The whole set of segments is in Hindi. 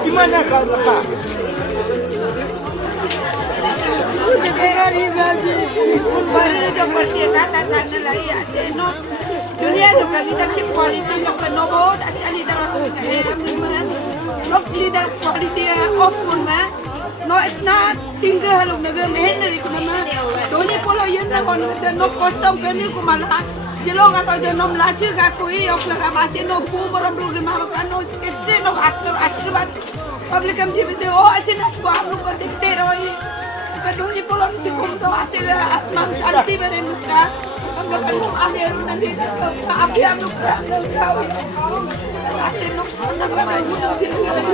Gimana kalau Kak? बारे जो पढ़ती है था सामने लाई ऐसे नो दुनिया जो का लीडरशिप क्वालिटी लोग का नो बहुत अच्छा लीडर होता है हम लोग लीडर क्वालिटी ऑफ में नो इतना tinggal haluk negara नहीं dari kuna दोनों पोलो ये ना कौन करते नो कस्टम करने को माला जिलो का तो जो नम लाचे का कोई अपना का बाचे नो पू बरम लोग के माँ का नो कैसे नो आशीर्वाद पब्लिक हम जीवित हो ऐसे ना को हम लोग को देखते रहो Kadang pulang si kumto hasil atman santi beren muka, kamu kan ada nanti api am muka kau hasil nuk nama kamu nanti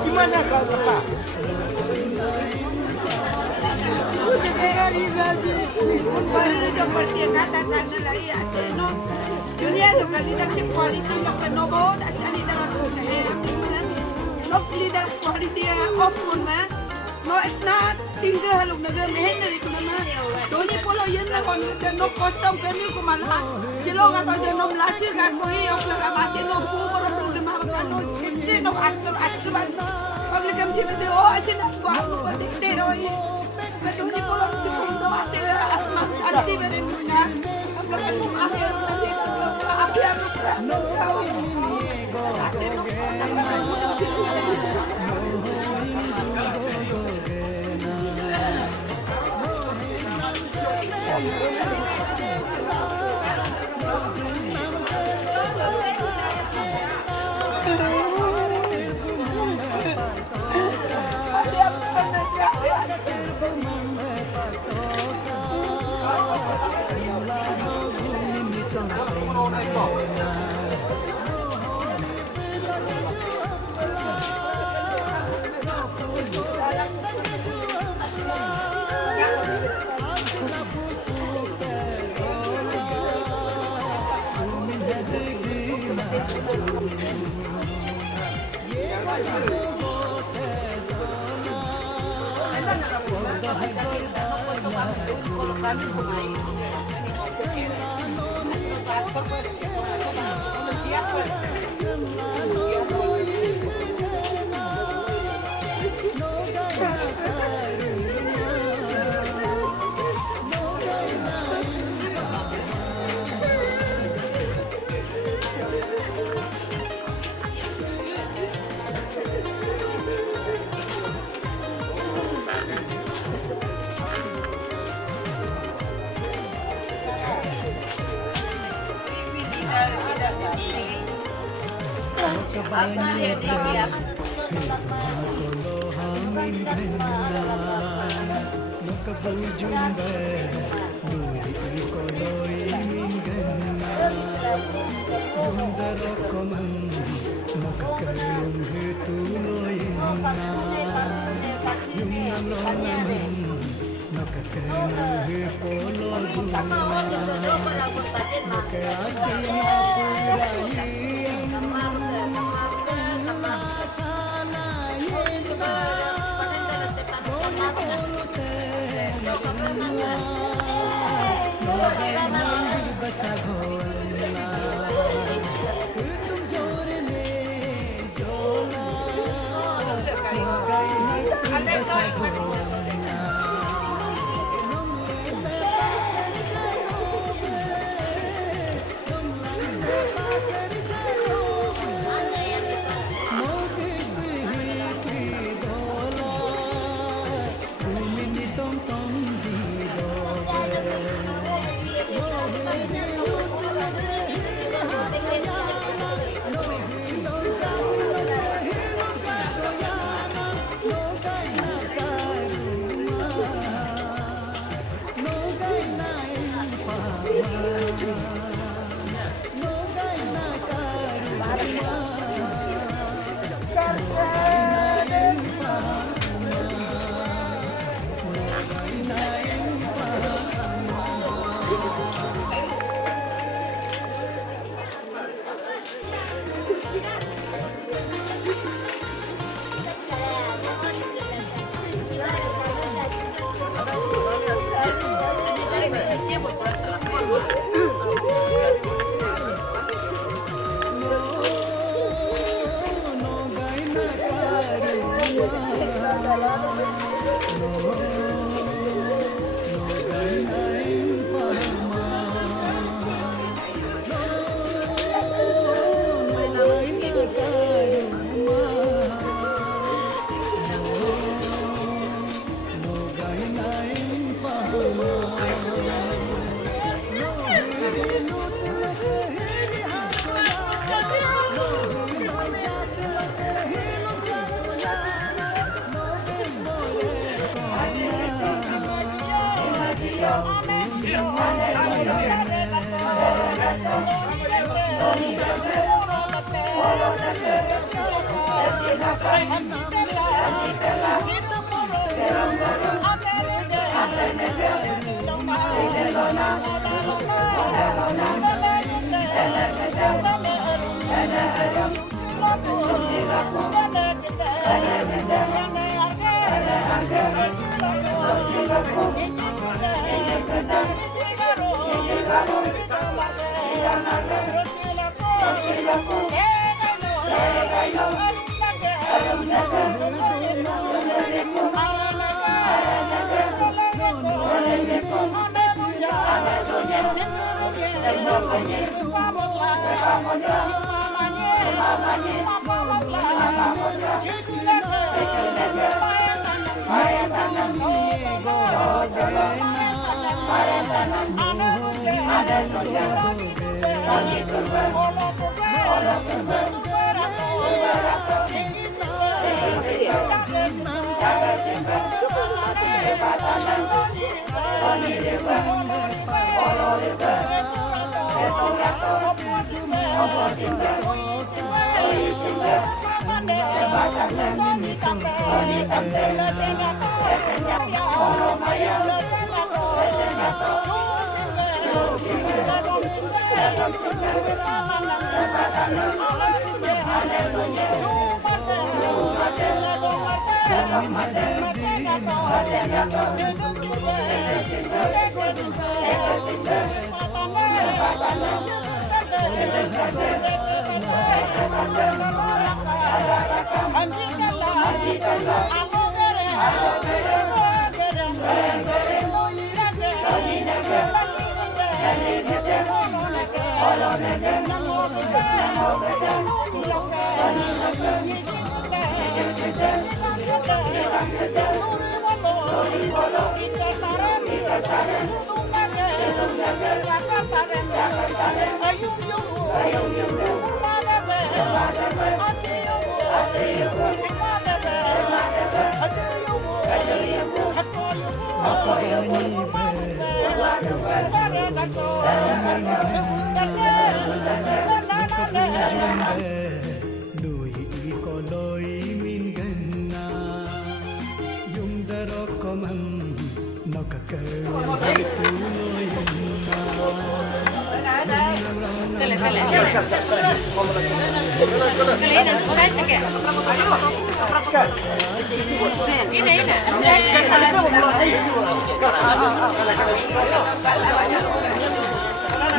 Gimana kalau Pak? baru जो पढ़ती है कहा सामने लाई अच्छे नो दुनिया जो का लीडरशिप क्वालिटी लोग का नो बहुत अच्छा लीडर होता है लोग लीडर क्वालिटी ऑफ में नो इतना tinggal haluk naga lehen dari kuna doni polo yen na kon no custom kami ko mana jelo ga to jo no mlachi ga ko hi ok la ma che no ko ko ro ke ma ba no kiste no actor ba public am ji de o ase na ko ko dikte roi ka doni polo si ko no ase asma anti beren na am lo ka no ase na de ka api am no ase no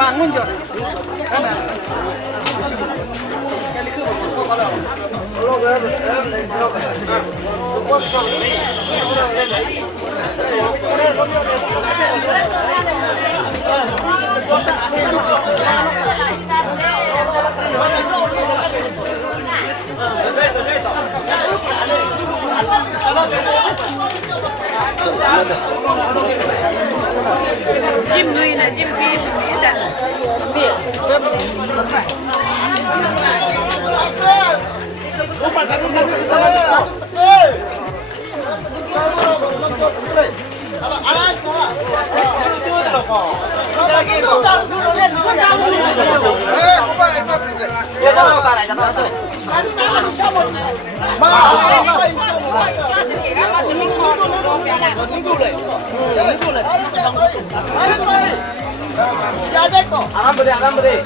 Bangun Jor. Kanan. Kali ke kalau Jim người là Jim kia biết à? Aram beri.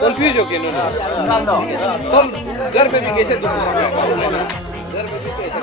Confuse हो गए तुम घर पे भी कैसे तुम घर पे भी कैसे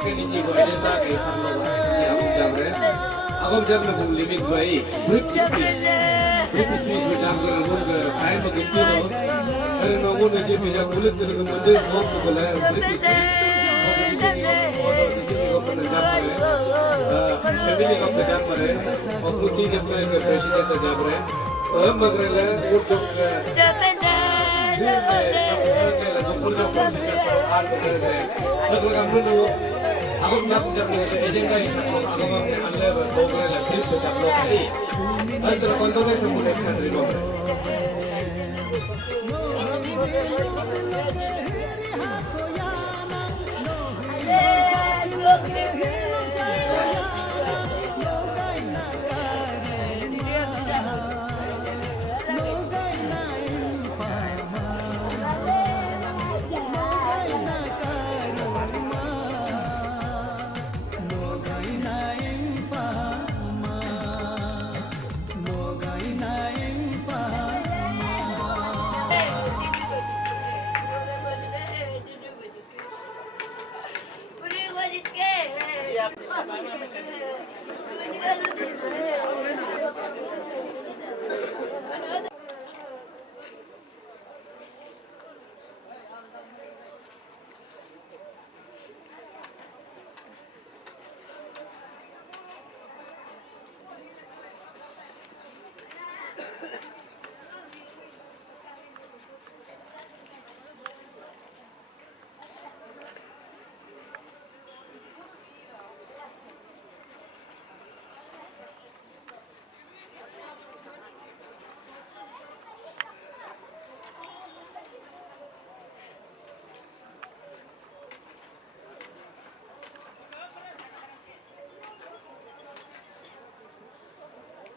Akhirnya juga ada tak kisah lo, ya, Agam jam na kung limit ba British macam kerana pun kain begitu loh. Kerana namun nanti bila kulit terkena mandi, kau tu kalau British kau di sini kau pernah jam mana? Family kau pernah jam mana? Kau putih jam mana? Presiden tu jam mana? Maka lah, untuk aku nak jam ni ejen kaya aku mampu anda berdoa lah klip jam lo kali. Antara kontongan semua extra terima.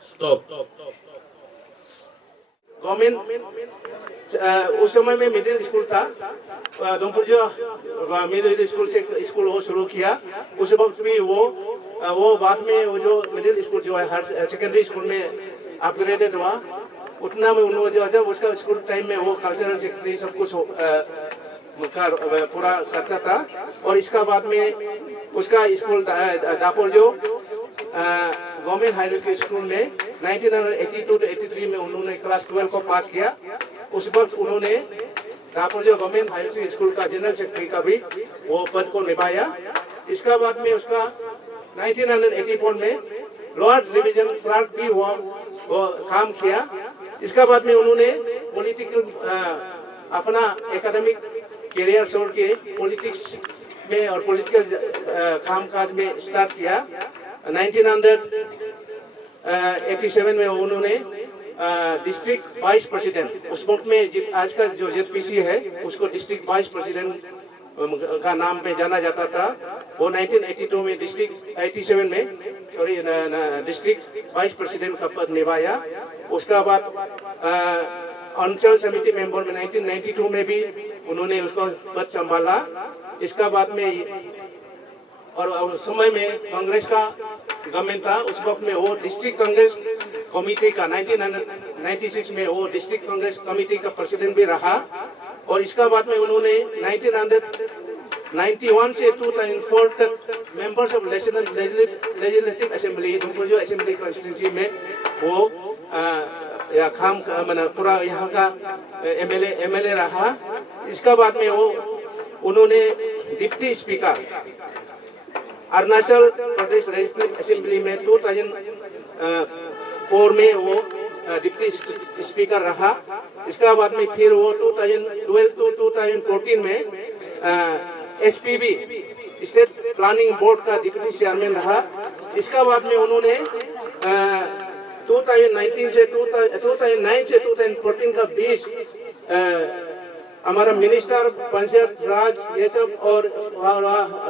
Stop. Government उस समय में मिडिल स्कूल था डोमपुर जो मिडिल स्कूल से स्कूल वो शुरू किया उस वक्त भी वो बाद में वो जो मिडिल स्कूल जो है हर सेकेंडरी स्कूल में अपग्रेडेड हुआ उतना में उन्होंने जो जब उसका स्कूल टाइम में वो कल्चरल सेक्रेटरी सब कुछ पूरा करता था और इसका बाद में उसका स्कूल दापोर जो गवर्नमेंट हायर स्कूल में 1982 to 83 में उन्होंने क्लास 12 को पास किया उस वक्त उन्होंने दापोर जो गवर्नमेंट हायर स्कूल का जनरल सेक्रेटरी का भी वो पद को निभाया। इसका बाद में उसका 1984 में लॉर्ड रिवीजन क्लार्क भी वो काम किया। इसका बाद में उन्होंने पॉलिटिकल अपना एकेडमिक करियर छोड़ के पॉलिटिक्स में और पॉलिटिकल कामकाज में स्टार्ट किया। 1987 में उन्होंने डिस्ट्रिक्ट वाइस प्रेसिडेंट उस वक्त में आज का जो जेडपीसी है उसको डिस्ट्रिक्ट वाइस प्रेसिडेंट का नाम पे जाना जाता था। वो 1982 में डिस्ट्रिक्ट वाइस प्रेसिडेंट का पद निभाया। उसका बाद अंचल समिति मेंबर में 1992 में भी उन्होंने उसका पद संभाला। इसका बाद में और उस समय में कांग्रेस का गवर्नमेंट था उस वक्त में वो डिस्ट्रिक्ट कांग्रेस कमेटी का 1996 में वो डिस्ट्रिक्ट कांग्रेस कमेटी का प्रेसिडेंट भी रहा। और इसका बाद में उन्होंने 1991 से 2004 तक मेंबर्स ऑफ लेजिस्लेटिव असेंबली जो असेंबली कॉन्स्टिट्यूंसी में वो या काम पूरा यहाँ का एमएलए रहा। इसका बाद में वो उन्होंने deputy speaker Arunachal Pradesh legislative assembly में 2004 में वो डिप्टी स्पीकर रहा। इसका बाद में फिर वो 2012 to 2014 में एसपीबी स्टेट प्लानिंग बोर्ड का डिप्टी चेयरमैन रहा। इसका बाद में उन्होंने 2009 से 2014 का बीच हमारा मिनिस्टर पंचायत राज ये सब और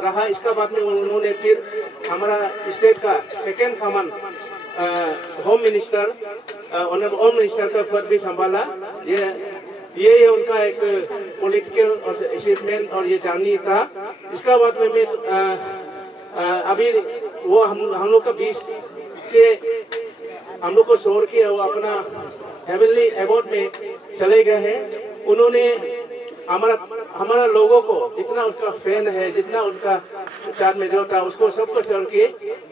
रहा। इसका बाद में उन्होंने फिर हमारा स्टेट का सेकेंड कमान होम मिनिस्टर होम मिनिस्टर का पद भी संभाला। ये उनका एक पॉलिटिकल और अचीवमेंट और ये जर्नी था। इसका बाद में मैं अभी वो हम लोग का बीच से हम लोग को छोड़ के वो अपना हेवनली अवार्ड में चले गए हैं। उन्होंने हमारा हमारा लोगों को जितना उनका फैन है, जितना उनका साथ में जो था, उसको सबको छोड़ के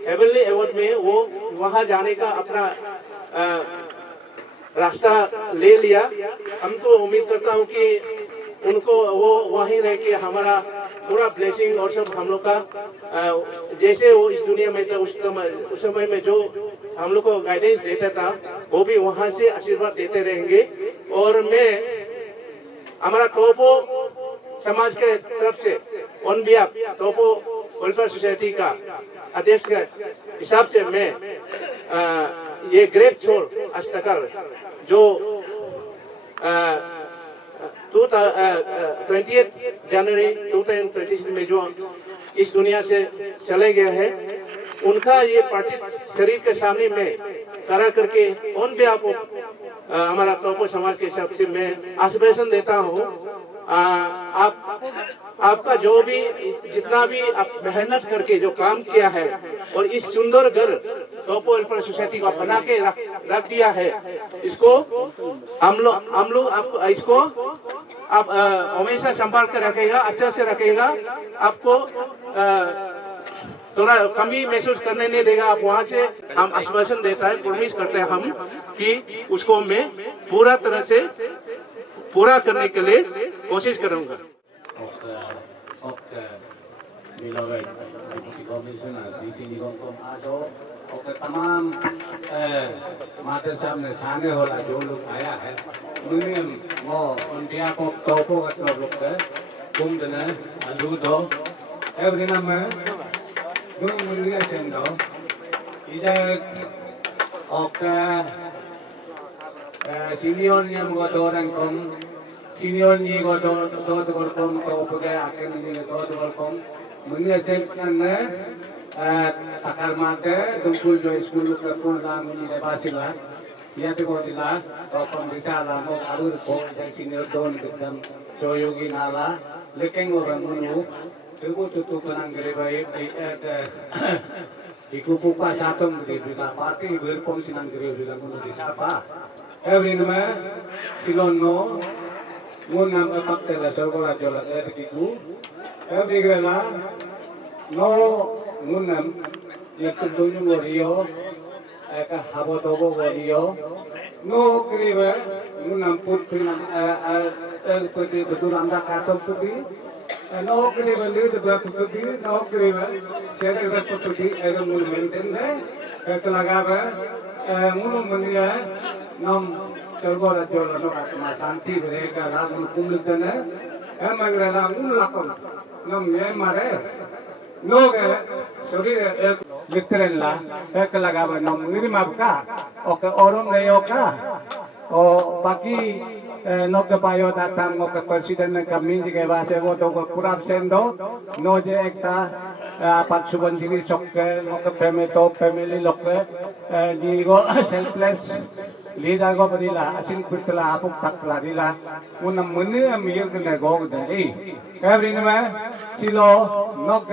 हेवनली अवार्ड में वो वहां जाने का अपना रास्ता ले लिया। हम तो उम्मीद करता हूँ कि उनको वो वहीं रह के हमारा पूरा ब्लेसिंग और सब हम लोग का जैसे वो इस दुनिया में था उस समय में जो हम लोग को गाइडेंस देता था, वो भी वहां से आशीर्वाद देते रहेंगे। और मैं हमारा टोपो समाज के तरफ से on behalf Toppo welfare society का अध्यक्ष के हिसाब से मैं ये ग्रेट सोल अस्टकर जो 20th जनवरी 2026 में जो इस दुनिया से चले गए हैं, उनका ये पार्थिव शरीर के सामने मैं खड़ा करके ऑन बिहाफ हमारा टोपो समाज के हिसाब से मैं आश्वासन देता हूँ, आपका जो भी जितना भी आप मेहनत करके जो काम किया है और इस सुंदर घर टोपो वेलफेयर सोसाइटी को बना के रख दिया है, इसको हम लोग आपको इसको आप हमेशा संभाल कर रखेगा, अच्छे से रखेगा, आपको थोड़ा कमी महसूस करने नहीं देगा। आप वहाँ से हम आश्वासन देता है, प्रॉमिस करते हैं हम कि उसको मैं पूरा तरह से पूरा करने के लिए कोशिश करूँगा। तमाम माता साहब ने सामने हो रहा जो लोग आया है, वो इंडिया को टोपो का लोग है, तुम देना अलूदो, एवरी ना में दूर मिलिया सेंडो, इधर ओके सीनियर ने मुझे डोरन कम, सीनियर ने को डोर कम टोपो के आके ने डोर कम, मिलिया सेंडो ने akar mate dungkul jo school ke pulang ni basila ya te ko dila ko bisa la mo arur ko senior don gedam joyogi nala lekeng orang munu tu tutu kanang gere bae di kupu pa satom gere bisa pati ber kom sinang gere bisa munu di sapa every nama silon no munam apak tela sorgola jola diku every gela no munam yang tentunya wario, eka habotobo wario, no kriba munam putri putri betul anda katom putri, no kriba lihat berputri, no kriba saya berputri, eka munam maintain eka lagaba, munam mania nam tergora jola no atma santi mereka langsung kumpul dana, mereka langsung lakukan, nam ye mare. लोग शरीर लिखते ला एक लगा बे नम मुरी मापका ओके औरों नहीं होगा और बाकी नोक पायो दाता नोक प्रेसिडेंट का मिंज के वासे वो तो पूरा सेंडो नोजे एक ता पांच सुबह जिली चौके नोक फैमिली लोग निगो सेल्फलेस लीडर को बदला असिन कुतला आपुक तकला दिला उन मुन्ने अमीर के नगोग दे एवरी में चिलो नोक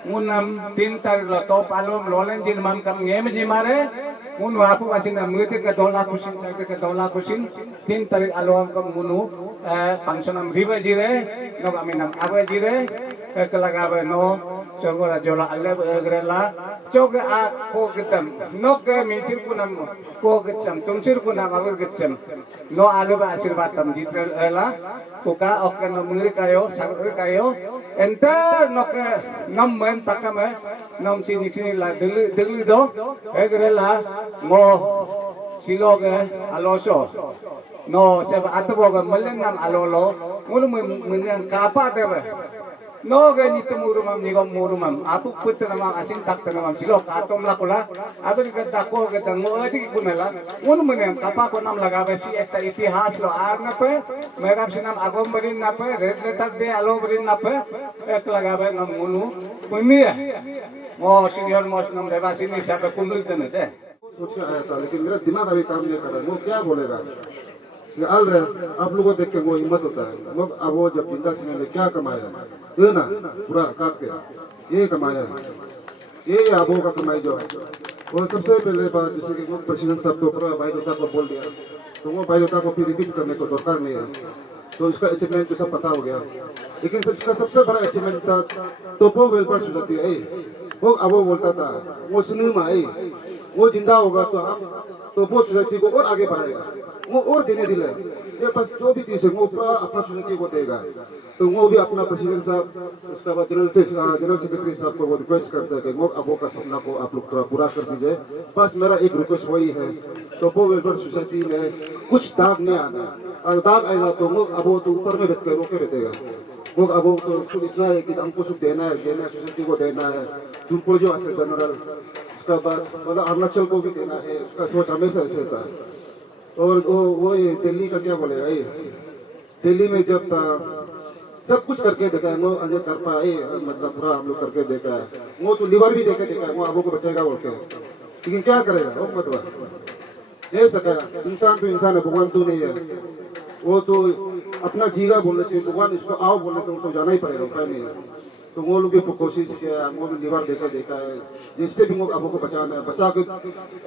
unam tintar lo to palom lolen jin mam kam ngem ji mare un wapu asin amrite ke dola kusin tintar alom kam munu pangsonam riba jire no aminam abe jire kelagabe no chogora jola alle grela chog a ko gitam no ke misir kunam ko gitsam tumsir kunam agur gitsam no alba asirbatam jitrela tuka oke no miri kayo sagre kayo enter no ke nam men takame nam sini la degli do egrela mo siloge aloso no seba atboga malenam alolo mulu men kapa debe no ge ni temurumam ni gom murumam apuk putramam asin taktanam silok atom lakula abin ke dako ge dango adi kunela mulu men kapa ko nam lagabe si ekta itihas lo arna pe megam sinam agom berin na pe red letter de alo berin na pe ek lagabe nam mulu punia mo senior mos nam deba sini sabe kumul tene de सोच आया था लेकिन मेरा दिमाग अभी काम नहीं कर रहा है वो क्या बोलेगा ये आल रहे आप लोगों को देख के वो हिम्मत होता है वो अब वो जब जिंदा सिंह ने क्या कमाया ये ना पूरा काट के ये कमाया ये आबो का कमाई जो है और सबसे पहले बात जैसे कि वो प्रेसिडेंट साहब तो पूरा भाई दोता को बोल दिया तो वो भाई दोता को फिर रिपीट करने को दरकार नहीं है तो उसका अचीवमेंट तो सब पता हो गया। लेकिन उसका सबसे बड़ा अचीवमेंट था तोपो वेलफेयर सोसाइटी। वो अब वो बोलता था वो सिनेमा वो जिंदा होगा तो हम तोपो सोसाइटी को और आगे बढ़ाएगा, वो और देने दिला ये बस जो भी चीज है वो पूरा अपना सोसाइटी को देगा। तो वो भी अपना प्रेसिडेंट साहब, उसके बाद जनरल सेक्रेटरी साहब को वो रिक्वेस्ट करते हैं कि वो अबो का सपना को आप लोग थोड़ा पूरा कर दीजिए। बस मेरा एक रिक्वेस्ट वही है, तोपो वेलफेयर सोसाइटी में कुछ दाग नहीं आना, अगर दाग आएगा तो वो अबो तो ऊपर में बैठ कर रोके बैठेगा। वो अबो तो सुख इतना है कि हमको सुख देना है सोसाइटी को देना है, तुमको जो असल जनरल, उसका बाद मतलब अरुणाचल को भी देना है, उसका सोच हमेशा ऐसे था। और वो दिल्ली का क्या बोलेगा, दिल्ली में जब था सब कुछ करके देखा है वो, अंजय कर पाए मतलब पूरा हम लोग करके देखा है। वो तो लिवर भी देखा है वो अबो को बचेगा बोल के, लेकिन क्या करेगा वो मतलब ये सका। इंसान तो इंसान है, भगवान तो नहीं है। वो तो अपना जीगा बोलने से भगवान इसको आओ बोलने तो जाना ही पड़ेगा, उपाय नहीं है। तो वो लोग भी कोशिश किया, वो भी लिवर देखा है जिससे भी वो अबो को बचाना है, बचा के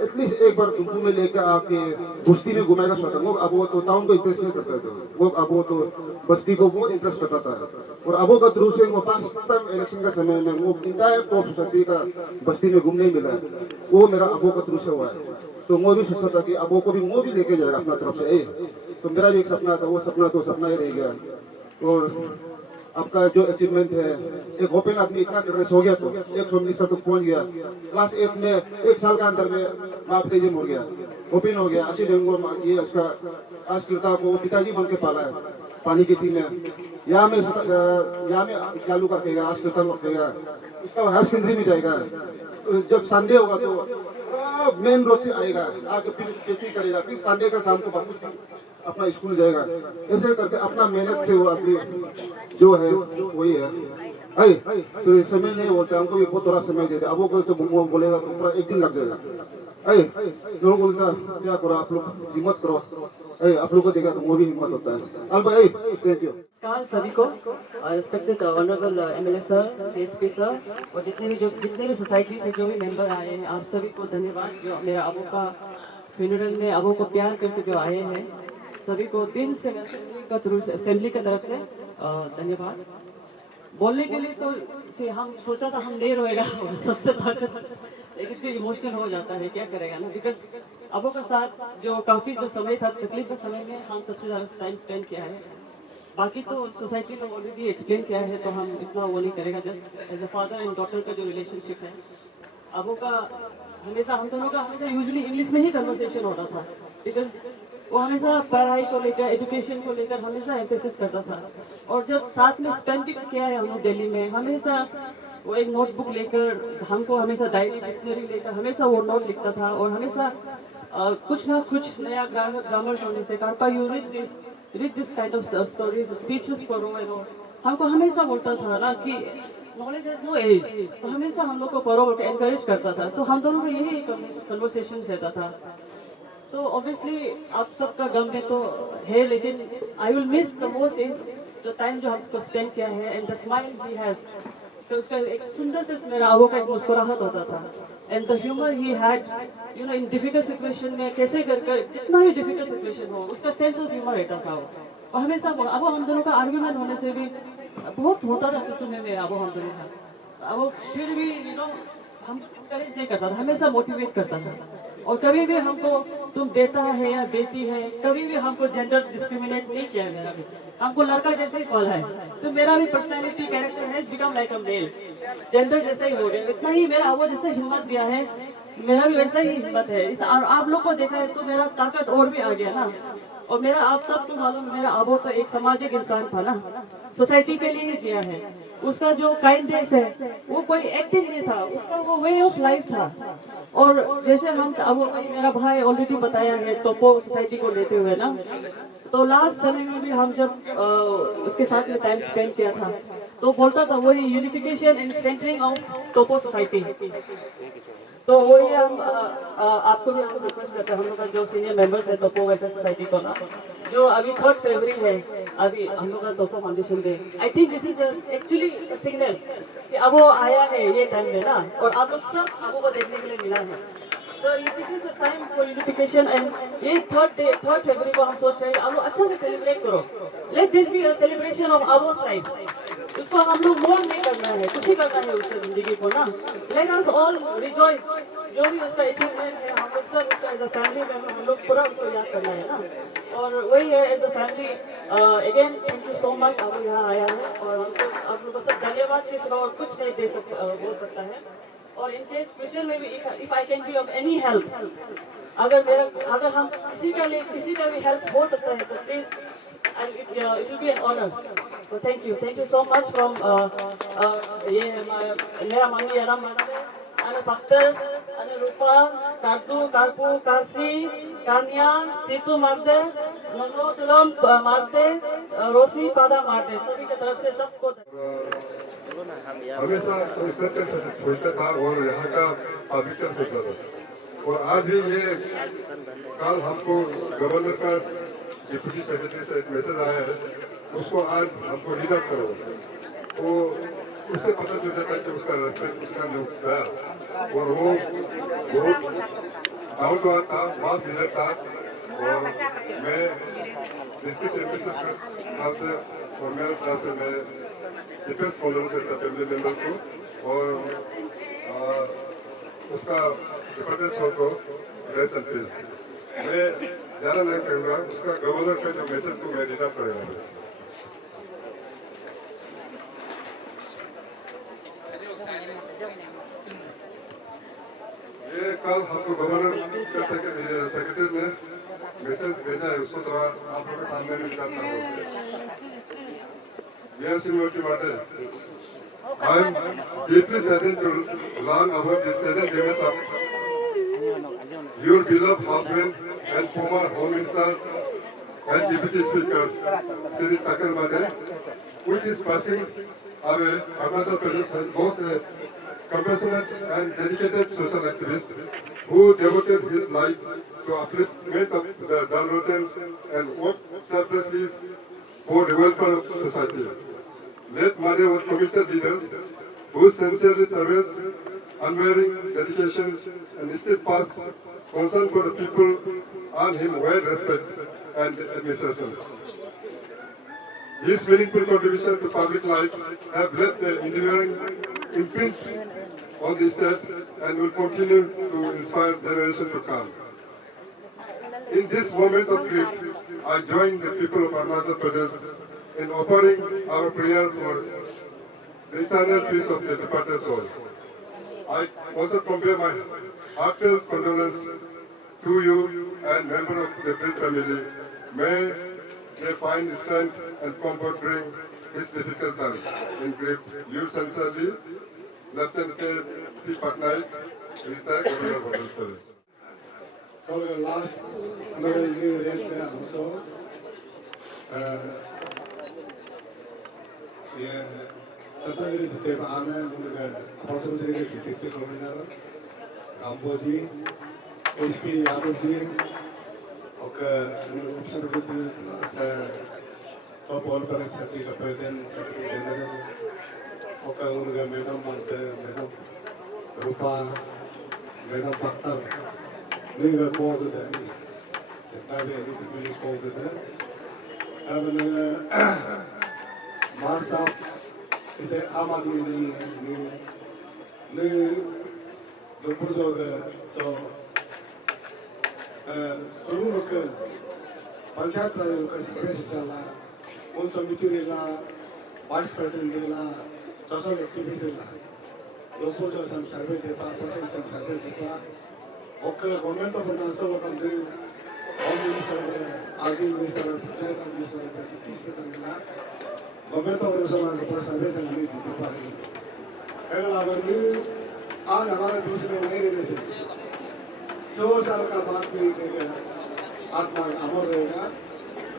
एटलीस्ट एक बार उनको में लेकर आके बस्ती में घुमाएगा सोचा। वो अबो तो टाउन को इंटरेस्ट नहीं करता था, वो अबो तो बस्ती को बहुत इंटरेस्ट करता था। और अबो का थ्रू से वो फर्स्ट टाइम इलेक्शन का समय में वो इंटायर टॉप सोसाइटी का बस्ती में घूमने मिला, वो मेरा अबो का थ्रू से हुआ है। तो वो भी सोचता था कि अबो को भी वो भी लेके जाएगा अपना तरफ से। तो मेरा भी एक सपना था, वो सपना तो सपना ही रह गया। और आपका जो अचीवमेंट है, एक ओपन आदमी इतना प्रोग्रेस हो गया तो 100 मिनिस्टर तक पहुंच गया। क्लास 8 में 1 साल का अंदर में बाप तेजी हो गया, ओपन हो गया। अच्छी जगह ये उसका आज कीर्ता को पिताजी बन के पाला है पानी की थी में, यहाँ में चालू रखेगा, आज कीर्तन रखेगा, उसका हायर सेकेंडरी में जाएगा। जब संडे होगा तो मेन रोड से आएगा, आगे फिर खेती करेगा, फिर संडे का शाम को वापस अपना स्कूल जाएगा। ऐसे करके अपना मेहनत से वो आदमी जो है वही है। तो समय नहीं बोलते, हमको भी बहुत थोड़ा समय देते। अब वो तो बोलेगा तो पूरा 1 दिन लग जाएगा। लोग बोलता क्या करो आप लोग, हिम्मत करो। आप लोग को देखा तो वो भी हिम्मत होता है। अलबाई थैंक यू। नमस्कार सभी को, respected honourable MLA sir, DSP sir और जितने भी सोसाइटी से जो भी मेंबर आए हैं, आप सभी को धन्यवाद जो मेरा अबो का फ्यूनरल में अबो को प्यार करके जो आए हैं। सभी को दिल से फैमिली की तरफ से धन्यवाद। बोलने के लिए तो हम सोचा था हम नहीं रोएगा सबसे ताकत, लेकिन फिर इमोशनल हो जाता है, क्या करेगा ना। बिकॉज अबो का साथ जो काफ़ी जो समय था, तकलीफ का समय में हम सबसे ज़्यादा टाइम स्पेंड किया है। बाकी तो सोसाइटी में ऑलरेडी एक्सप्लेन किया है तो हम इतना वो नहीं करेगा। Just as a father and daughter का जो रिलेशनशिप है अबो का, हमेशा हम दोनों का हमेशा यूजुअली इंग्लिश में ही कन्वर्सेशन होता था। बिकॉज वो हमेशा पढ़ाई को लेकर, एजुकेशन को लेकर हमेशा एम्फेसिस करता था। और जब साथ में स्पेंड भी किया है हम लोग दिल्ली में, हमेशा वो एक नोटबुक लेकर हमको, हमेशा डायरी डिक्शनरी लेकर हमेशा वो नोट लिखता था। और हमेशा कुछ ना कुछ नया ग्रामर होने से कारपा you read this kind of stories, speeches पढ़ो एंड ऑल। हमको हमेशा बोलता था ना कि नॉलेज हैज नो एज, तो हमेशा हम लोग को पढ़ो एनकरेज करता था। तो हम दोनों में यही कन्वर्सेशन रहता था। तो ऑब्वियसली आप सबका गम में तो है, लेकिन I will miss the most is the time जो हमको स्पेंड किया है and the smile he has. तो उसका एक सुंदर से मेरा अबो का एक मुस्कुराहट होता था and the humour he had, you know, in difficult situation में कैसे कर जितना भी डिफिकल्ट सिचुएशन हो उसका सेंस ऑफ ह्यूमर रहता था वो। और हमेशा अब हम दोनों का आर्ग्यूमेंट होने से भी बहुत होता था तुम्हें में अब हम दोनों का। अब फिर भी यू नो हम इंकरेज नहीं करता था, हमेशा मोटिवेट करता था। और कभी भी हमको तुम बेटा है या बेटी है, कभी भी हमको जेंडर डिस्क्रिमिनेट नहीं किया मेरा भी, हमको लड़का जैसे ही बोला है। तो मेरा भी personality character has become like a male, gender जैसा ही हो गया। इतना ही मेरा अबो जैसे हिम्मत दिया है, मेरा भी वैसा ही हिम्मत है। और आप लोग को देखा है तो मेरा ताकत और भी आ गया ना। और मेरा आप सबको मालूम, मेरा अबो तो एक सामाजिक इंसान था ना, सोसाइटी के लिए ही जिया है। उसका जो काइंडनेस है वो कोई एक्टिंग नहीं था, उसका वो वे ऑफ लाइफ था। और जैसे हम अब मेरा भाई ऑलरेडी बताया है तोपो सोसाइटी को लेते हुए ना, तो लास्ट समय में भी हम जब उसके साथ में टाइम स्पेंड किया था तो बोलता था वही unification and strengthening of Topo society. तो वही हम आपको भी हम रिक्वेस्ट करते हैं, हम लोग का जो सीनियर मेंबर्स है तोपो वेलफेयर सोसाइटी को ना, जो अभी 3 फरवरी है, अभी हम लोग का Topo foundation day, I think this is actually signal कि अब वो आया है ये टाइम में ना, और आप लोग सब अब को देखने के लिए मिला है। this is a time for unification and ये third February को हम सोच रहे हैं आप लोग अच्छा से सेलिब्रेट करो. Let this be a celebration of our tribe. उसको हम लोग मोल नहीं करना है, खुशी करना है उसकी जिंदगी को ना. Let us all rejoice. जो भी उसका अचीवमेंट है हम लोग सब उसका एज अ फैमिली मेंबर हम लोग पूरा उसको याद करना है ना. और वही है as a family. Again thank you so much आप यहाँ आया है और हमको आप लोग को सब धन्यवाद के सिवा और कुछ नहीं दे सकता बोल सकता है. और इन केस फ्यूचर में भी if I can be of any help अगर हम किसी का भी हेल्प हो सकता है तो please it will be an honor. So thank you so much from ये मेरा मम्मी यारा मानते अने पक्तर अने रूपा कार्तू कार्पू कार्सी कान्या सीतू मारते मंगलो तुलम मारते रोशनी पादा मारते सभी की तरफ से सबको हमेशा इस तरह से सोचता था और यहाँ का पवित्र सोचता था. और आज भी ये कल हमको गवर्नर का डिप्टी सेक्रेटरी से एक मैसेज आया है उसको आज हमको रीड आउट करो. तो उससे पता चल जाता है कि उसका रेस्पेक्ट उसका जो प्यार और वो बहुत डाउन टू अर्थ था, बहुत मिनट था. और मैं डिस्ट्रिक्ट एडमिनिस्ट्रेशन से और मेरे तरफ से मैं डिफेंस कॉलोनी से फैमिली मेम्बर को और उसका डिपार्टमेंट को रेस्ट एंड पीस. मैं ज़्यादा नहीं कहूँगा, उसका गवर्नर का जो मैसेज को मैं रीड आउट करेगा. ये कल हमको गवर्नर सेक्रेटरी ने मैसेज भेजा है उसको थोड़ा आप लोगों के सामने में दिखाता हूँ. BRC University Martin, I am deeply saddened to learn about the sudden demise of your beloved husband and former Home Minister and Deputy Speaker, Sri Takar Made, which is passing away. Arunachal Pradesh has lost a compassionate and dedicated social activist who devoted his life to upliftment of the downtrodden and worked selflessly for the welfare of society. Late Made was committed leaders whose sincere service, unwavering dedications, and steadfast concern for the people earned him wide respect and admiration. His meaningful contribution to public life have left an enduring imprint on the state and will continue to inspire generations to come. In this moment of grief, I join the people of Arunachal Pradesh in offering our prayer for the eternal peace of the departed soul. I also convey my heartfelt condolence to you and members of the Britt family. May they find strength and comfort during this difficult time. In grief, you sincerely, Lieutenant P. Patnaik, retired Governor of Arunachal Pradesh. So the last medal we raised there also. Satagiri Siteva Ana, approximately Detective Commissioner, Gamboji, SP Yadavji, Observatory plus Top Olper Secretary President, Secretary General, Madam Mante, Madam Rupa, Madam Paktar, Liga called the day. The private really called the day. Marsa is a Amadou the Puzoga. So, Suluka, Panchatra, Lucas, Presala, Unsamitilla, Vice President, Social Activities, the Puzo, some survey, person, some survey, okay, government of the national country, Home Minister, Agri Minister, Private Minister, government of the Somal survey and meeting the party. आज हमारे बीच में नहीं रहने से 100 साल का बाद भी आत्मा अमर रहेगा.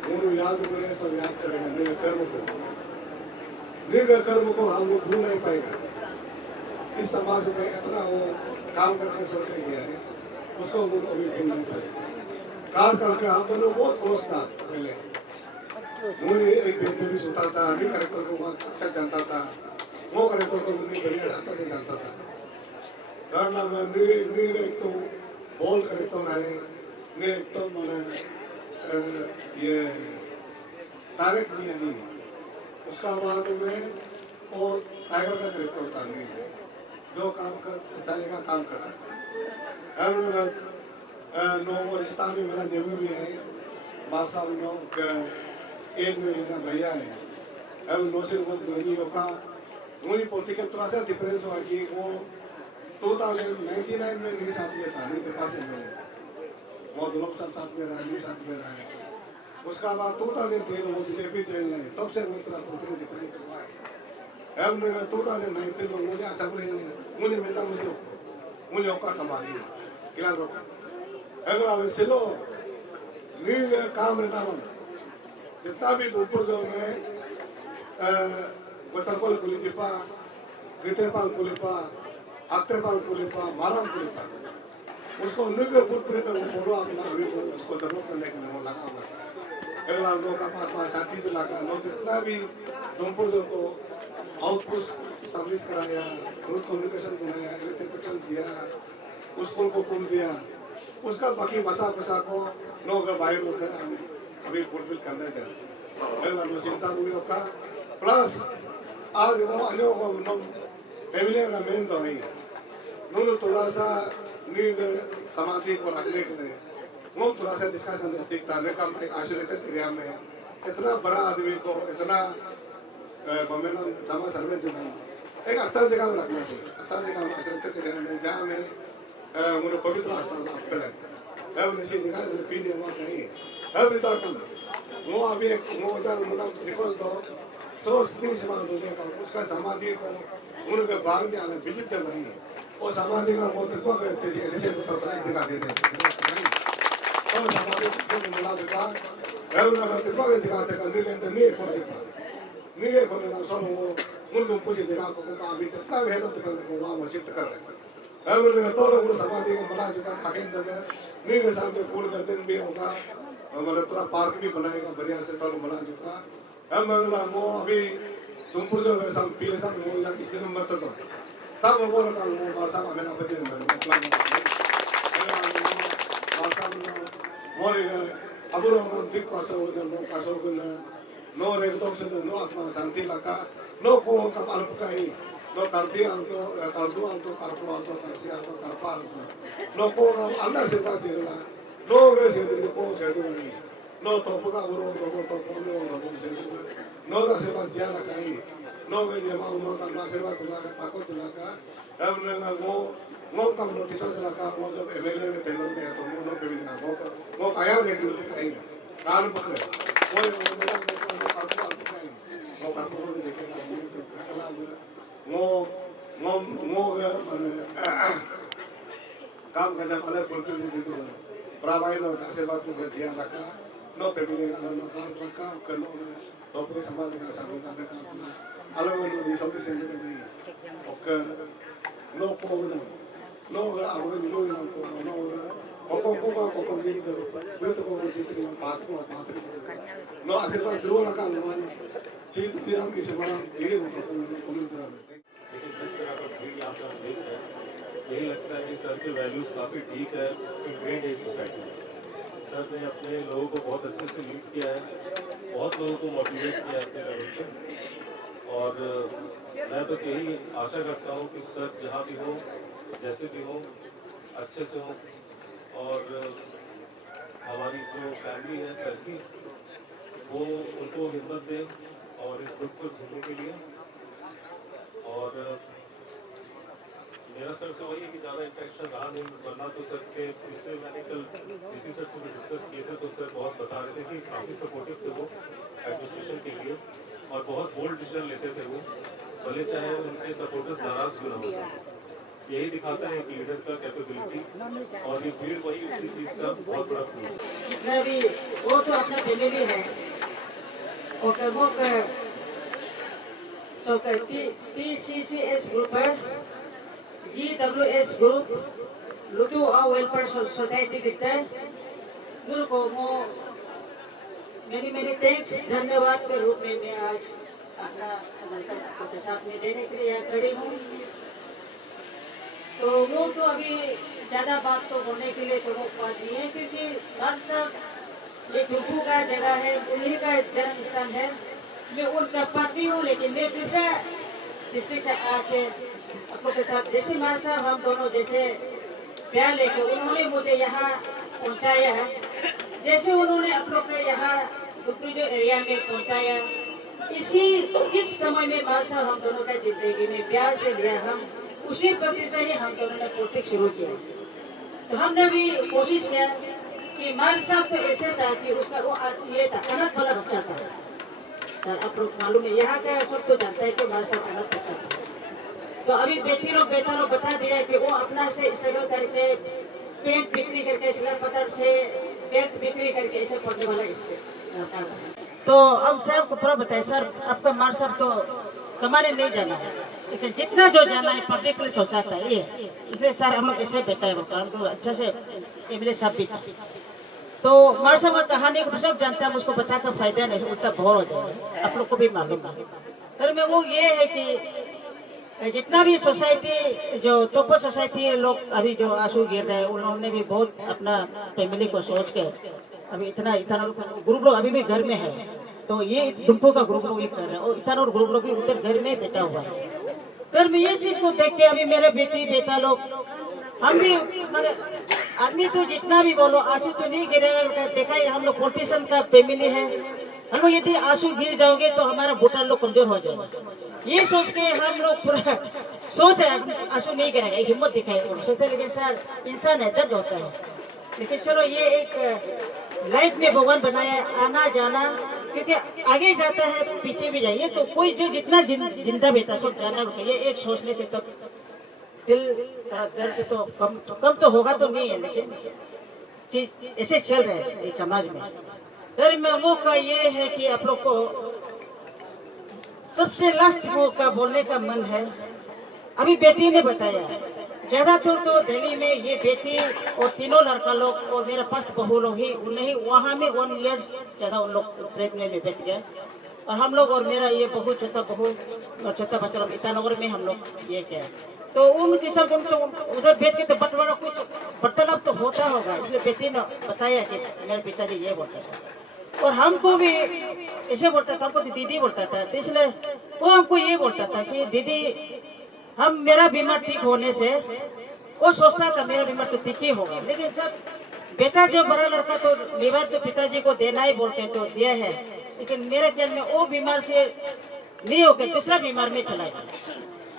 उन्हें याद करें, सब याद करेंगे निग कर्म को हम लोग भूल नहीं पाएगा. इस समाज में इतना वो काम करके सर के गया है उसको वो कभी भूल नहीं पाएगा. खास करके हम लोग बहुत क्लोज था पहले. मुझे एक बेटे भी सुनता था, नहीं करेक्टर को अच्छा जानता था, वो करेक्टर को मुझे बढ़िया अच्छा से जानता था. करना में नहीं तो बॉल करे तो रहे ने तो मैंने ये तारीख नहीं आई उसका बाद में वो टाइगर का करेक्टर उतारने में जो काम कर सिंचाई का काम करता है नो रिश्ता में मेरा नेबू भी है बाप साहब नो एक में मेरा भैया है अब नो सिर्फ वो धोनी का मुझे पॉलिटिकल थोड़ा सा डिफरेंस हुआ कि वो 2099 में नहीं साथ में था नहीं थे पास में वो दोनों साथ में रहा नहीं साथ में रहा उसका बाद 2013 वो बीजेपी चल रहे तब से वो तरह पॉलिटिकल डिफरेंस हुआ है अब 2019 में मुझे असेंबली मुझे मिलता मुझे औका कमाई किला रोका अगर आप सिलो नी काम रहना मन जितना भी ऊपर जो है वसरकोल कुलिपा कृत्रेपांग कुलिपा अक्रेपांग कुलिपा माराम कुलिपा उसको उन्हीं फुटप्रिंट में फोटो अपना अभी को उसको डेवलप करने के लिए लगा हुआ है अगर आप लोग का पास साथी से लगा लो जितना भी धूमपुर जो को आउटपुट स्टैब्लिश कराया रोड कम्युनिकेशन बनाया इलेक्ट्रिसिटी दिया स्कूल को कुल दिया उसका बाकी बसा को लोग बाहर होते हैं अभी फुलफिल करने दे अगला नो चिंता हुई होगा प्लस आज वो अन्यों को नो फैमिली का मेन तो है नून थोड़ा सा नींद समाधि को रखने के लिए वो थोड़ा सा डिस्कशन दिखता है काम एक आश्रित एरिया में इतना बड़ा आदमी को इतना गवर्नमेंट तमाम सर्वे देना एक अच्छा जगह में रखना चाहिए अच्छा जगह में आश्रित एरिया में जहाँ में मुझे पवित्र स्थान आपके लिए अब निश्चित जगह में पी दिया वहाँ कहीं अब इतना कम वो अभी एक वो जब मतलब रिकॉर्ड दो सो स्पीच मार दो लेकर उसका समाधि को उनके बाहर में आना विजिट जब नहीं वो समाधि का बहुत को कहते हैं ऐसे तो बड़ा दिखा देते हैं और समाधि को मिला देता है अब ना तो को दिखाते हैं नहीं को दिखा नहीं को ना सो वो मुझे पूछे देखा को अभी कितना है तो को वहाँ शिफ्ट कर रहे हैं अब ने तो लोग समाधि को बना चुका खाके अंदर नहीं के सामने फूल का दिन भी होगा हमारे थोड़ा पार्क भी बनाएगा बढ़िया से तो बना चुका अब अगला वो अभी तुमपुर जो है सब पीले सब वो या किस दिन मत तो सब वो रखा वो वर्षा में मैंने अपने दिन में प्लान वर्षा में मोरे अब लोग दिख पास हो गए लोग पास हो गए नो रेग तो से नो आत्मा शांति लगा नो को सब अल्प का ही नो करती आंतो करदू आंतो करपो आंतो करसी आंतो करपा आंतो नो को अंदर से बात देला लोग ऐसे दिन को से दिन नो तो पुका बुरो तो पुनो नो से दिन नो दा से बात जाना कहीं नो के जमा उमा का ना से बात लगा ताको लगा अब ने वो कम नोटिस लगा वो जब एमएलए में टेंडर में तो नो पे भी ना वो आया लेकिन कहीं कान पकड़े वो मेरा करपो कहीं वो करपो को देखेगा अगला वो माने काम करने वाले फुलफिल नहीं तो प्रावाई नो ऐसे बात में ध्यान रखा नो पे भी नो काम रखा कनो में तो पूरे समाज का सामने का काम अलग अलग ये सब से नहीं ओके नो को नो अब नो को दिन वे तो को दिन बात को नो आशीर्वाद जरूर लगा नो सीट भी हम इस बार ये को लेकिन जिस तरह का भीड़ यहाँ पर देख रहे हैं यही लगता है कि सर के वैल्यूज़ काफ़ी ठीक है इंग्रेड है सोसाइटी में। सर ने अपने लोगों को बहुत अच्छे से लीड किया है, बहुत लोगों को मोटिवेट किया है अपने लेवल पे। और मैं बस यही आशा करता हूँ कि सर जहाँ भी हो, जैसे भी हो, अच्छे से हो। और हमारी जो फैमिली है सर की, वो उनको हिम्मत दे और इस दुख को झेलने के लिए। और मेरा सर से वही है कि ज़्यादा इंटरेक्शन रहा नहीं, वरना तो सर से इससे मैंने कल इसी सर से भी डिस्कस किए थे, तो सर बहुत बता रहे थे कि काफ़ी सपोर्टिव थे वो एडमिनिस्ट्रेशन के लिए और बहुत बोल्ड डिसीजन लेते थे वो, भले चाहे उनके सपोर्टर्स नाराज़ भी ना हो जाए। यही दिखाता है एक लीडर का कैपेबिलिटी, और ये भीड़ वही उसी चीज़ का बहुत बड़ा प्रूफ है। जितना भी वो तो अपना फैमिली है और वो तो PCCS ग्रुप है, GWS ग्रुप, लुटू वेलफेयर सोसाइटी दिखता है। गुरु को वो मेरी थैंक्स धन्यवाद के रूप में मैं आज अपना समर्थन आपके साथ में देने के लिए यहाँ खड़ी हूँ। तो वो तो अभी ज़्यादा बात तो बोलने के लिए तो वो पास नहीं है, क्योंकि मान साहब ये टुम्पू का जगह है, उन्हीं का जन्म स्थान है। मैं उनका पत्नी हूँ, लेकिन मैं दूसरा डिस्ट्रिक्ट से आके आपको के साथ जैसे मान साहब हम दोनों जैसे प्यार लेके उन्होंने मुझे यहाँ पहुँचाया है, जैसे उन्होंने आप लोग ने यहाँ डुपरी जो एरिया में पहुँचाया, जिस समय में मान साहब हम दोनों का जिंदगी में प्यार से लिया, हम उसी वक्त से ही हम दोनों ने पॉलिटिक्स शुरू किया। तो हमने भी कोशिश किया कि मान साहब तो ऐसे था कि उसका वो ये था, अनाथ वाला बच्चा था। सर आप लोग मालूम है, यहाँ का सब तो जानता है कि मान साहब अनाथ बच्चा था। तो अभी बेटा लोग बता दिया कि वो अपना से स्ट्रगल करके पेंट बिक्री करके सिलाई पत्थर से पेंट बिक्री करके ऐसे पढ़ने वाला इससे। तो अब सर को पूरा बताए, सर आपका मार साहब तो कमाने नहीं जाना है, लेकिन जितना जो जाना है पब्लिक के लिए सोचा था ये, इसलिए सर हम लोग ऐसे बेटा है हम तो अच्छा से एमएलए साहब भी था। तो मार साहब का कहानी को सब जानते हैं, हम उसको बताकर फायदा नहीं, उल्टा बोर हो जाए, आप लोग को भी मालूम है। सर में वो ये है कि जितना भी सोसाइटी जो तोपो सोसाइटी लोग अभी जो आंसू गिर रहे हैं, उन्होंने भी बहुत अपना फैमिली को सोच के अभी इतना ग्रुप लोग अभी भी घर में है, तो ये दुम्पो का ग्रुप लोग ये कर रहे हैं, और इतना ग्रुप लोग भी उधर घर में बैठा हुआ है। फिर मैं ये चीज को देख के अभी मेरे बेटा लोग हम भी आदमी तो जितना भी बोलो आंसू तो नहीं गिरेगा, देखा है हम लोग पॉलिटिशियन का फैमिली है, हम लोग यदि आंसू गिर जाओगे तो हमारा वोटर लोग कमजोर हो जाएगा, ये सोच के हम लोग पूरा सोच रहे हैं आंसू नहीं गिरेगा, एक हिम्मत दिखाए सोचते। लेकिन सर इंसान है, दर्द होता है, लेकिन चलो ये एक लाइफ में भगवान बनाया आना जाना, क्योंकि आगे जाता है पीछे भी जाइए, तो कोई जो जितना जिंदा बेटा सब जाना रुके, ये एक सोचने से तो दिल दर्द तो कम तो होगा तो नहीं है, लेकिन चीज ऐसे चल रहा है समाज में। फिर मौका ये है कि आप लोग को सबसे लास्ट मौका बोलने का मन है। अभी बेटी ने बताया ज्यादातर तो दिल्ली में ये बेटी और तीनों लड़का लोग और मेरा फर्स्ट बहू लोग ही उन्हें वहाँ में 1 ईयर ज्यादा उन लोग ट्रेन में बैठ गए, और हम लोग और मेरा ये बहू छोटा बच्चा ईटानगर में हम लोग ये किया। तो उनके सब तो उधर बैठ के तो बंटवारा कुछ बर्तालाप तो होता होगा, इसलिए बेटी ने बताया कि मेरे पिताजी ये बोलता था, और हमको भी ऐसे बोलता था, हमको दीदी बोलता था, तो इसलिए वो हमको ये बोलता था कि दीदी हम मेरा बीमार ठीक होने से वो सोचता था मेरा बीमार तो ठीक ही होगा, लेकिन सब बेटा जो बड़ा लड़का तो लीवर तो पिताजी को देना ही बोलते तो दिया है, लेकिन मेरे ख्याल में वो बीमार से नहीं होकर दूसरा बीमार में चला गया,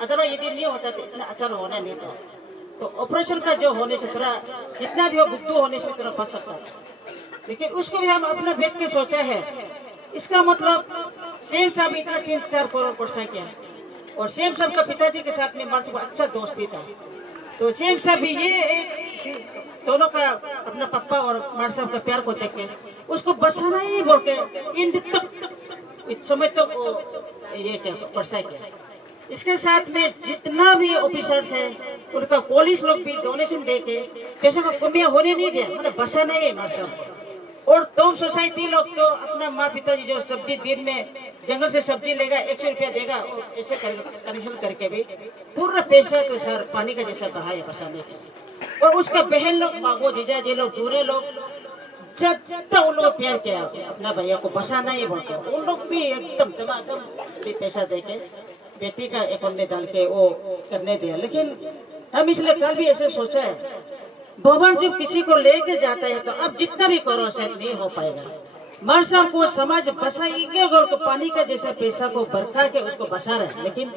अदरवाइज यदि नहीं होता तो इतना अच्छा होना नहीं था। तो ऑपरेशन का जो होने से थोड़ा जितना भी हो गुप्तु होने से थोड़ा बच सकता था, लेकिन उसको भी हम अपना बैठ के सोचा है। इसका मतलब सेम साहब इतना 3-4 करोड़ पैसा किया, और सेम साहब का पिताजी के साथ में मार्च को अच्छा दोस्ती था, तो सेम साहब भी ये एक दोनों का अपना पापा और मार साहब का प्यार को देख के उसको बसाना ही बोल के इन तक इस समय तक ये क्या परसा किया। इसके साथ में जितना भी ऑफिसर्स है उनका पुलिस लोग भी डोनेशन दे के पैसे को कमियां होने नहीं दिया, मतलब बसाना ही मार साहब। और टॉम सोसाइटी लोग तो अपना माँ पिताजी जो सब्जी दिन में जंगल से सब्जी लेगा 100 रुपया देगा, ऐसे कनेक्शन करके भी पूरा पैसा तो सर पानी का जैसा बहाया बसाने का। और उसका बहन लोग मांगो जीजा जी लोग दूरे लोग जितना उन लोग प्यार किया अपना भैया को बसाना ही बोलते, उन लोग भी एकदम धमाधम पैसा दे के बेटी का अकाउंट में डाल के वो करने दिया। लेकिन हम इसलिए कल भी ऐसे सोचा है, भगवान जब किसी को लेके जाता है तो अब जितना भी करो शायद नहीं हो पाएगा। मार साहब को समाज बसाएंगे को पानी का जैसा पैसा को बरखा के उसको बसा रहे, लेकिन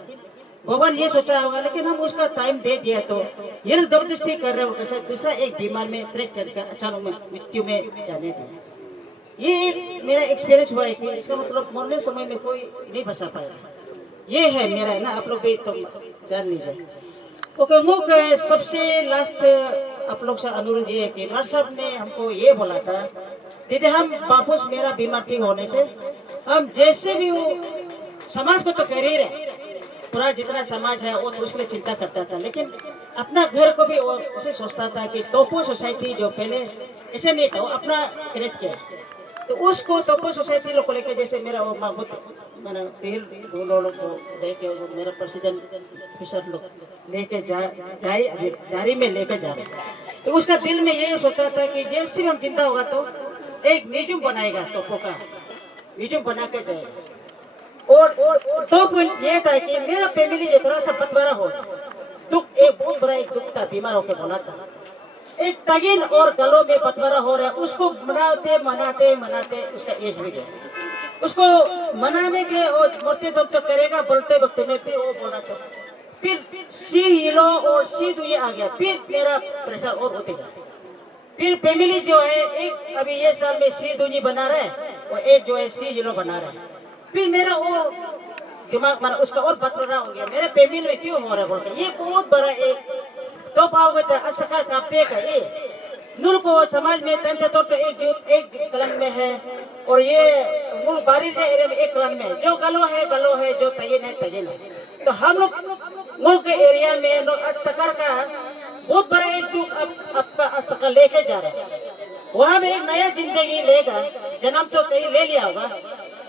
भगवान ये सोचा होगा, लेकिन हम उसका टाइम दे दिया तो ये लोग जबरदस्ती कर रहे हो, दूसरा एक बीमार में ट्रैक चल कर अचानक में मृत्यु में जाने दिया। ये एक मेरा एक्सपीरियंस हुआ है कि इसका मतलब मरने समय में कोई नहीं बचा पाएगा, ये है मेरा है ना, आप लोग भी तो जान लीजिए। ओके मुख सबसे लास्ट आप लोग से अनुरोध ये है कि मार साहब ने हमको ये बोला था, दीदी हम वापस मेरा बीमार ठीक होने से हम जैसे भी वो समाज को तो कर ही रहे, पूरा जितना समाज है वो तो उसके लिए चिंता करता था, लेकिन अपना घर को भी वो उसे सोचता था कि टोपो सोसाइटी जो पहले ऐसे नहीं था वो अपना क्रिएट किया, तो उसको टोपो सोसाइटी लोग को लेकर जैसे मेरा वो मांगो मैंने लोग जो देखे मेरा प्रेसिडेंट ऑफिसर लोग लेके जाए अभी जारी में लेके जा रहे हैं। तो उसका दिल में ये सोचा था कि जैसे हम जिंदा होगा तो एक म्यूजियम बनाएगा, तोपों का म्यूजियम बना के जाएगा। और 2 पॉइंट ये था कि मेरा फैमिली जो थोड़ा सा बंटवारा हो, दुख एक बहुत बड़ा एक दुख था, बीमार होकर बोला था, एक तगिन और गलों में बंटवारा हो रहा है। उसको मनाते मनाते मनाते उसका एज भी गया। उसको मनाने के और मरते दम तक करेगा, बोलते वक्त में फिर वो बोला था, फिर सी हिलो और सी दुई आ गया, फिर मेरा प्रेशर और होते गया। फिर फैमिली जो है एक अभी ये साल में सी दुई बना रहा है और एक जो है सी हिलो बना रहा है। फिर मेरा वो दिमाग माना उसका और बतरा हो गया, मेरे फैमिली में क्यों हो रहा है बोल के। ये बहुत बड़ा एक तो पाओगे तो अस्तिकार कांपते का ये नूर को समाज में तंत्र तो एक कलन में है और ये मूल बारिश है एरिया में एक कलन में है। जो गलो है, जो तयन है। तो हम लोग मुल्क के एरिया में लोग अस्तिकार का बहुत बड़ा एक दुख आपका अस्तिकार लेके जा रहे हैं। वहाँ में एक नया जिंदगी लेगा, जन्म तो कहीं ले लिया होगा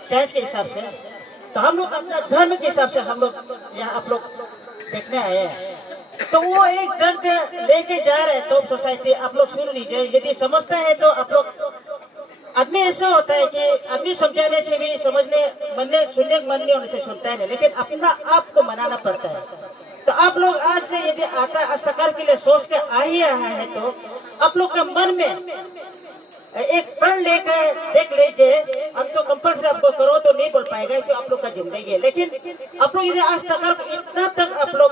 साइंस के हिसाब से। तो हम लोग अपना धर्म के हिसाब से हम लोग यहाँ आप लोग देखने आए हैं। तो वो एक दर्द लेके जा रहे हैं। तो सोसाइटी आप लोग सुन लीजिए, यदि समझता है तो आप लोग आदमी ऐसा होता है कि आदमी समझाने से भी समझने सुनने मन नहीं होने से सुनता है नहीं, लेकिन अपना आप को मनाना पड़ता है। तो आप लोग आज से यदि आता अस्तिकार के लिए सोच के आ ही रहा है तो आप लोग का मन में एक प्रण लेकर देख लीजिए। हम तो कंपल्सरी आपको करो तो नहीं बोल पाएगा कि आप लोग का जिंदगी है, लेकिन आप लोग यदि अस्तिकार को इतना तक आप लोग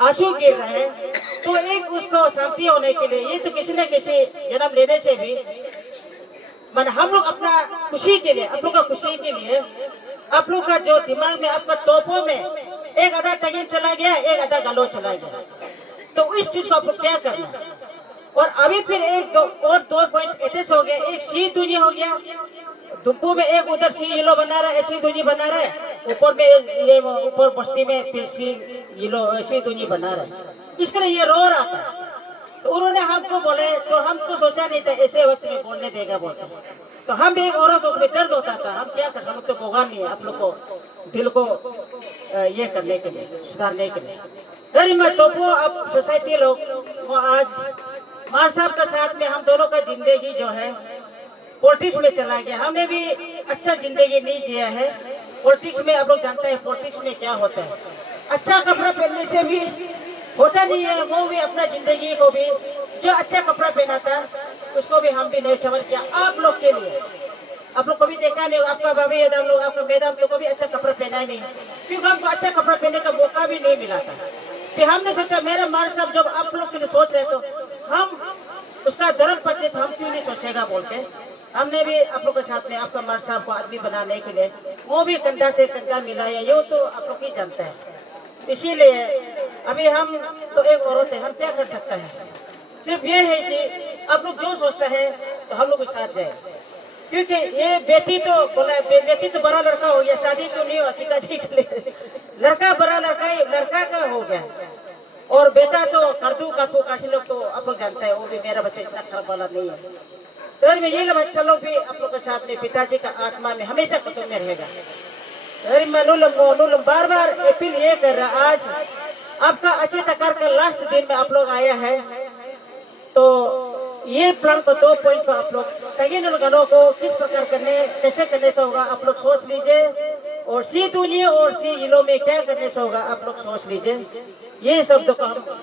आंसू गिर रहे हैं तो एक उसको शांति होने के लिए ये तो किसी न किसी जन्म लेने से भी मन हम लोग अपना खुशी के लिए, आप लोग का खुशी के लिए, आप लोग का जो दिमाग में आपका तोपों में एक आधा तगिन चला गया, एक आधा गलो चला गया, तो इस चीज को आप लोग क्या करना। और अभी फिर एक दो पॉइंट एटेस हो गया, एक सी दुनिया हो गया, दुप्पू में एक उधर सी येलो बना रहा है, सी दुनी बना रहा है, ऊपर में ये ऊपर बस्ती में फिर सी येलो सी दुनी बना रहा है। इसके लिए ये रो रहा था। तो उन्होंने हमको बोले तो हम तो सोचा नहीं था ऐसे वक्त में बोलने देगा बोलते। तो हम एक औरत को दर्द होता था, हम क्या कर, हम तो भोगा नहीं है आप लोग को दिल को ये करने के लिए, सुधारने के लिए। अरे मैं तो वो अब सोसाइटी लोग वो आज मार साहब का साथ में हम दोनों का जिंदगी जो है पॉलिटिक्स में चला गया। हमने भी अच्छा जिंदगी नहीं जिया है पॉलिटिक्स में। आप लोग जानते हैं पॉलिटिक्स में क्या होता है, अच्छा कपड़ा पहनने से भी होता नहीं है। वो भी अपना जिंदगी को भी जो अच्छा कपड़ा पहना था उसको भी हम भी नहीं समझ किया। आप लोग के लिए आप लोग कभी देखा नहीं, आपका भाभी हम लोग आपका मैडम लोग को भी अच्छा कपड़ा पहना ही नहीं, क्योंकि हमको अच्छा कपड़ा पहनने का मौका भी नहीं मिला था। फिर हमने सोचा मेरा मार साहब जब आप लोग के लिए सोच रहे तो हम उसका धर्म पत्नी तो हम क्यों नहीं सोचेगा बोल के हमने भी आप लोग के साथ में आपका मार साहब को आदमी बनाने के लिए वो भी कंधा से कंधा मिलाया। ये तो आप लोग ही जानते हैं। इसीलिए अभी हम तो एक औरत है, हम क्या कर सकते हैं। सिर्फ ये है कि आप लोग जो सोचता है तो हम लोग के साथ जाए, क्योंकि ये बेटी तो बोला बेटी तो बड़ा लड़का हो गया, शादी तो नहीं हुआ पिताजी के लिए, लड़का बड़ा लड़का का हो गया और बेटा तो करतू काशी लोग तो आप लोग जानते हैं। वो भी मेरा बच्चा इतना खराब वाला नहीं है। तो मैं ये बच्चा लोग भी आप लोग के साथ में पिताजी का आत्मा में हमेशा कदम में रहेगा। अरे मैं बार बार अपील ये कर रहा, आज आपका अच्छे तकार का लास्ट दिन में आप लोग आया है तो ये प्लान को 2 पॉइंट पर आप लोग तगिन गलों को किस प्रकार कैसे करने से होगा आप लोग सोच लीजिए, और सी दुनिया और सी जिलों में क्या करने से होगा आप लोग सोच लीजिए। ये शब्द को हम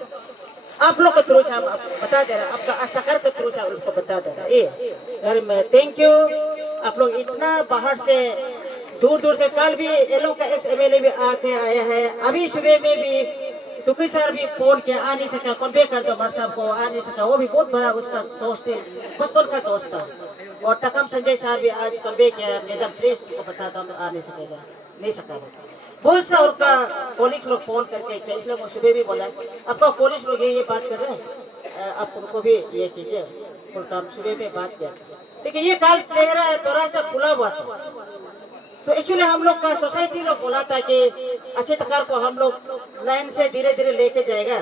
आप लोग के थ्रू से हम बता दे रहे हैं, आपका अस्तिकार के थ्रू से हम उसको बता दे रहे हैं। अरे मैं थैंक यू। आप लोग इतना बाहर से दूर से कल भी ये लोग का एक्स MLA भी आके आया है, अभी सुबह में भी तुकी सर भी फोन किया, आ नहीं सका, कन्वे कर दो मर साहब को, आ नहीं सका। वो भी बहुत बड़ा उसका दोस्त है, बचपन का दोस्त था। और टकम संजय सर भी आज कन्वे किया, मैडम प्लीज उनको बता दो आ नहीं सकेगा, नहीं सका। बहुत सा उनका पुलिस लोग फोन करके किया, इसलिए वो सुबह भी बोला आपका पुलिस लोग ये बात कर रहे हैं, आप उनको भी ये कीजिए। उनका सुबह में बात किया, लेकिन ये काल चेहरा है थोड़ा सा खुला हुआ था। तो एक्चुअली हम लोग का सोसाइटी लोग बोला था कि अच्छे तकार को हम लोग लाइन से धीरे धीरे लेके जाएगा,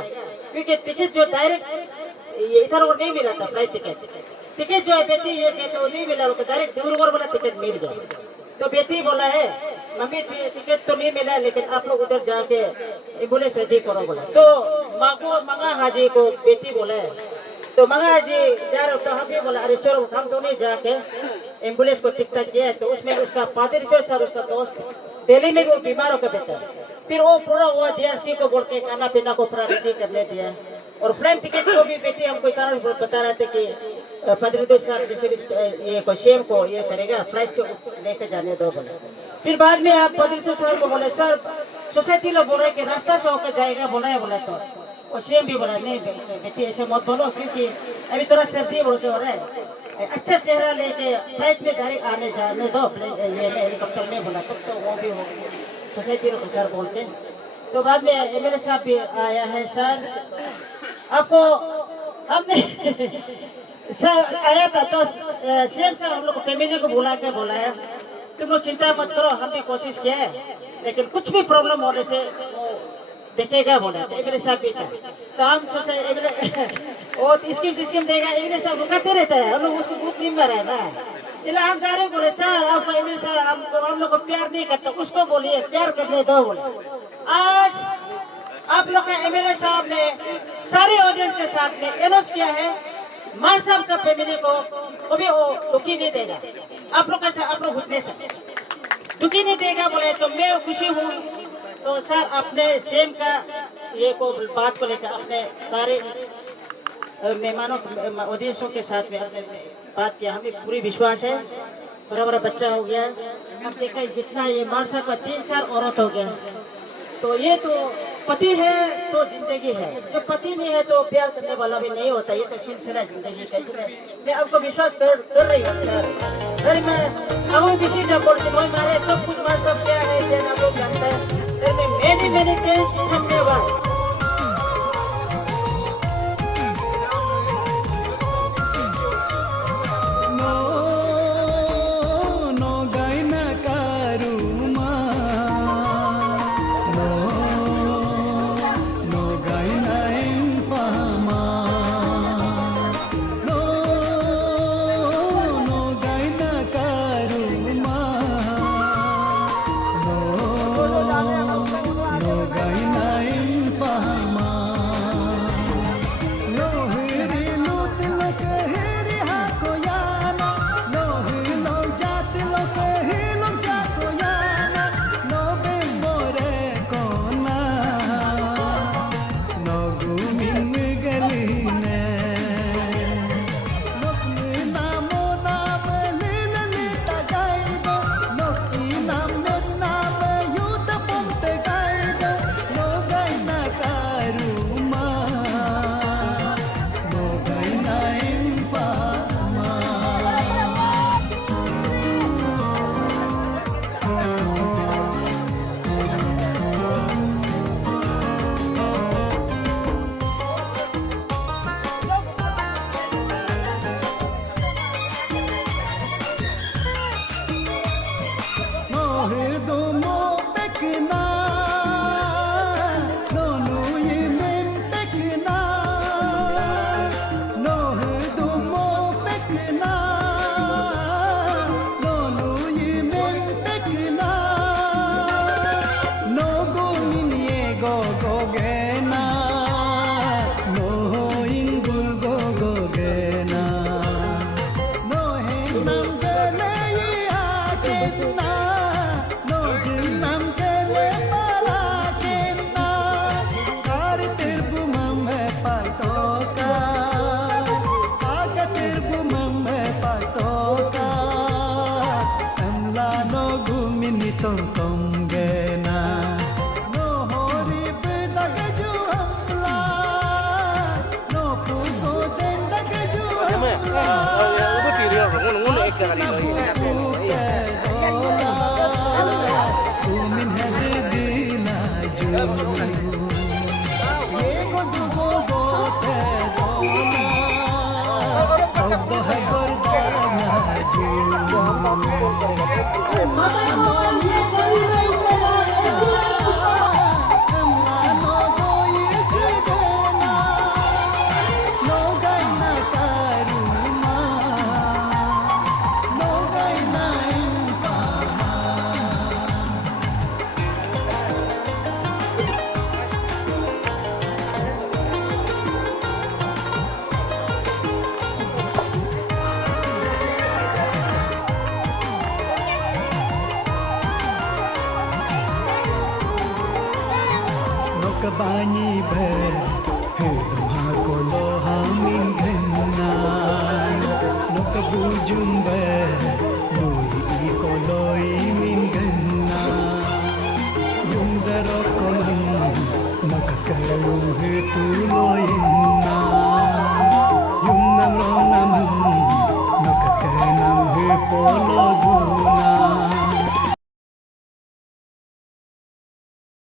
क्योंकि टिकट जो डायरेक्ट इधर वो नहीं मिला था, फ्लाइट टिकट जो है बेटी ये तो नहीं मिला, डायरेक्ट डिब्रूगढ़ वाला टिकट मिल गया। तो बेटी बोला है मम्मी टिकट तो नहीं मिला लेकिन आप लोग उधर जाके एम्बुलेंस रेडी करो बोला। तो माँ को मंगा हाजी को बेटी बोले तो मंगा हाजी जा रहे तो हम भी बोला अरे चलो हम दोनों जाके एम्बुलेंस को टिक टाक किया। तो उसमें उसका पादरी जो सर उसका दोस्त दिल्ली में भी वो बीमार होकर बैठा। फिर वो पूरा वो DRC को बोल के खाना पीना को पूरा रेडी करने दिया। और प्लेन टिकट को भी बेटी हमको इतना बता रहे थे कि फदरुद्दीन साहब जैसे ये को सेम को ये करेगा फ्लाइट से लेकर जाने दो बोले। फिर बाद में आप फदरुद्दीन साहब को बोले सर सोसाइटी लोग बोल रहे कि रास्ता से होकर जाएगा बोला है बोला। तो और सेम भी बोला नहीं बेटी ऐसे मत बोलो क्योंकि अभी थोड़ा सर्दी बोल के हो रहा है। अच्छा चेहरा लेके फ्लाइट में डायरेक्ट आने जाने दो ये हेलीकॉप्टर में बोला। तब तो वो भी हो सोसाइटी लोग सर बोलते। तो बाद में MLA साहब भी आया है सर आपको हमने सर आया था तो CM साहब हम लोग को फैमिली को बुला के बोला है तुम लोग चिंता मत करो हमने कोशिश किया है लेकिन कुछ भी प्रॉब्लम होने से देखेगा बोला। तो MLA साहब भी था तो हम सोचे वो स्कीम देगा MLA साहब रुकाते रहता है हम लोग उसको ग्रुप मेंबर है ना। इसलिए हम डायरेक्ट बोले सर आपको MLA सर हम लोग को प्यार नहीं करता उसको बोलिए प्यार करने दो बोले। आज आप लोग का MLA साहब ने सारे ऑडियंस के साथ में एनोस किया है मार साहब का फैमिली को कभी वो दुखी नहीं देगा। आप लोग का आप लोग घुटने से दुखी नहीं देगा बोले तो मैं खुशी हूँ। तो सर अपने सेम का ये को बात को लेकर अपने सारे मेहमानों ऑडियंसों के साथ में अपने बात किया। हमें पूरी विश्वास है बड़ा बड़ा बच्चा हो गया। अब देखें जितना ये मार साहब का 3-4 औरत हो गया। तो ये तो पति है तो जिंदगी है जो पति नहीं है तो प्यार करने वाला भी नहीं होता। ये तो सिलसिला जिंदगी का। इसलिए मैं आपको विश्वास कर रही हूँ सर। मैं अब विषय जब बोलती हूँ मारे सब कुछ मार सब क्या है आप लोग जानते हैं। मैंने धन्यवाद। हे तुम्हा को लो हामिंग घन्ना नोक बुजुंबे